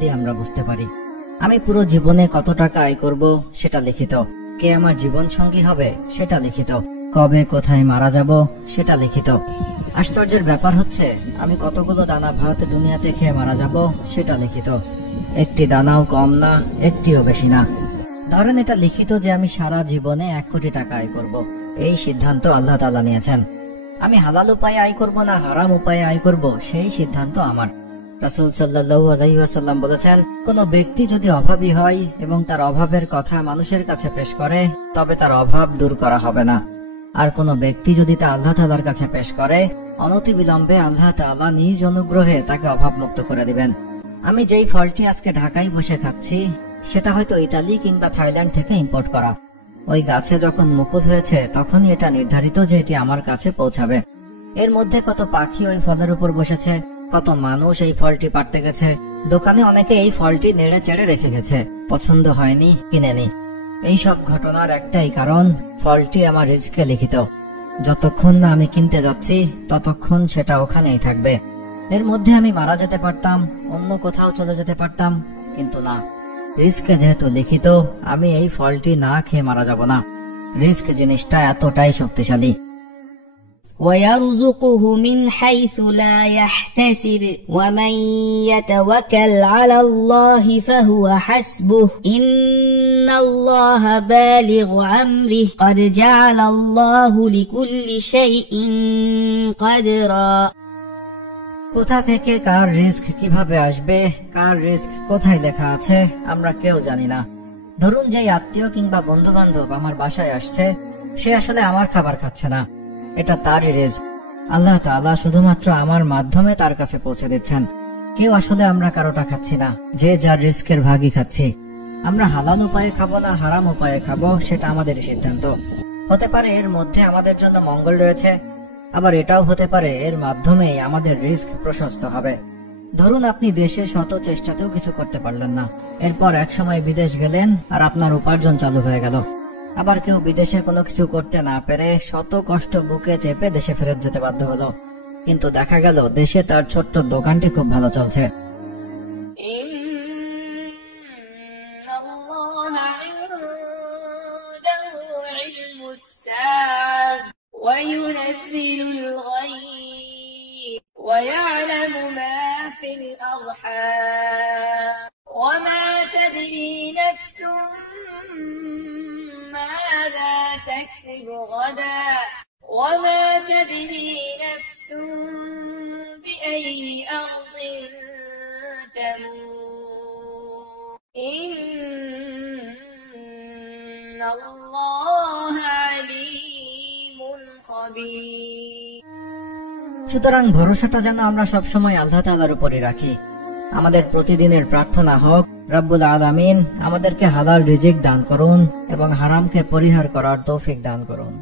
দিয়ে আমরা বুঝতে পারি। আমি পুরো জীবনে কত টাকা আয় করব সেটা লিখিত, কে আমার জীবন সঙ্গী হবে সেটা লিখিত, কবে কোথায় মারা যাব সেটা লিখিত। আশ্চর্যের ব্যাপার হচ্ছে আমি কতগুলো দানা ভাত দুনিয়াতে খেয়ে মারা যাব সেটা লিখিত। একটি দানাও কম না, একটিও বেশি না। ধরেন এটা লিখিত যে আমি সারা জীবনে 1 কোটি টাকা আয় করব, এই সিদ্ধান্ত আল্লাহ তাআলা নিয়েছেন। আমি হালাল উপায়ে আয় করব না হারাম উপায়ে আয় করব সেই সিদ্ধান্ত আমার। রাসূল সাল্লাল্লাহু আলাইহি ওয়াসাল্লাম বলেছেন, কোন ব্যক্তি যদি অভাবী হয় এবং তার অভাবের কথা মানুষের কাছে পেশ করে তবে তার অভাব দূর করা হবে না। আর কোন ব্যক্তি যদি তা আল্লাহ তাআলার কাছে পেশ করে অনতিবিলম্বে আল্লাহ তাআলা নিজ অনুগ্রহে তাকে অভাব মুক্ত করে দিবেন। আমি যেই ফলটি আজকে ঢাকায় বসে খাচ্ছি সেটা হয়তো ইতালি কিংবা থাইল্যান্ড থেকে ইম্পোর্ট করা। ওই গাছে যখন মুকুল হয়েছে তখনই এটা নির্ধারিত যে এটি আমার কাছে পৌঁছাবে। এর মধ্যে কত পাখি ওই ফলের উপর বসেছে, কত মানুষ এই ফলটি পাড়তে গেছে, দোকানে অনেকে এই ফলটি নেড়ে চেড়ে রেখে গেছে, পছন্দ হয়নি কিনেনি। এই সব ঘটনার একটাই কারণ, ফলটি আমার রিজকে লিখিত। যতক্ষণ না আমি কিনতে যাচ্ছি ততক্ষণ সেটা ওখানেই থাকবে। এর মধ্যে আমি মারা যেতে পারতাম, অন্য কোথাও চলে যেতে পারতাম, কিন্তু না, রিস্কে যেহেতু লিখিত আমি এই ফলটি না খেয়ে মারা যাব না। রিস্ক জিনিসটা এতটাই শক্তিশালী। ويرزقه من حيث لا يحتسب ومن يتوكل على الله فهو حسبه إن الله بالغ أمره قد جعل الله لكل شيء قدرا। কোথা থেকে কার রিস্ক কিভাবে আসবে, কার রিস্ক কোথায় লেখা আছে আমরা কেউ জানি না। ধরুন যে আত্মীয় কিংবা বন্ধু বান্ধব আমার বাসায় আসছে, সে আসলে আমার খাবার খাচ্ছে না, এটা তারই রিস্ক। আল্লাহ তাআলা শুধুমাত্র আমার মাধ্যমে তার কাছে পৌঁছে দিচ্ছেন। কেউ আসলে আমরা কারোটা খাচ্ছি না, যে যার রিস্কের ভাগই খাচ্ছি। আমরা হালাল উপায়ে খাবো না হারাম উপায়ে খাবো সেটা আমাদের সিদ্ধান্ত। হতে পারে এর মধ্যে আমাদের জন্য মঙ্গল রয়েছে, আবার এটাও হতে পারে এর মাধ্যমেই আমাদের রিস্ক প্রশস্ত হবে। ধরুন আপনি দেশে শত চেষ্টাতেও কিছু করতে পারলেন না, এরপর একসময় বিদেশ গেলেন আর আপনার উপার্জন চালু হয়ে গেল। আবার কেউ বিদেশে কোনো কিছু করতে না পেরে শত কষ্ট বুকে চেপে দেশে ফেরত যেতে বাধ্য হলো, কিন্তু দেখা গেল দেশে তার ছোট্ট দোকানটি খুব ভালো চলছে। وينزل الغيث ويعلم ما في الأرحام وما تدري نفس ماذا تكسب غدا وما تدري نفس بأي أرض تموت إن الله عليم خبير। সুতরাং ভরসাটা যেন আমরা সবসময় আল্লাহ তাআলার উপরে রাখি। আমাদের প্রতিদিনের প্রার্থনা হোক, রব্বুল আলামিন আমাদেরকে হালাল রিজিক দান করুন এবং হারামকে পরিহার করার তৌফিক দান করুন।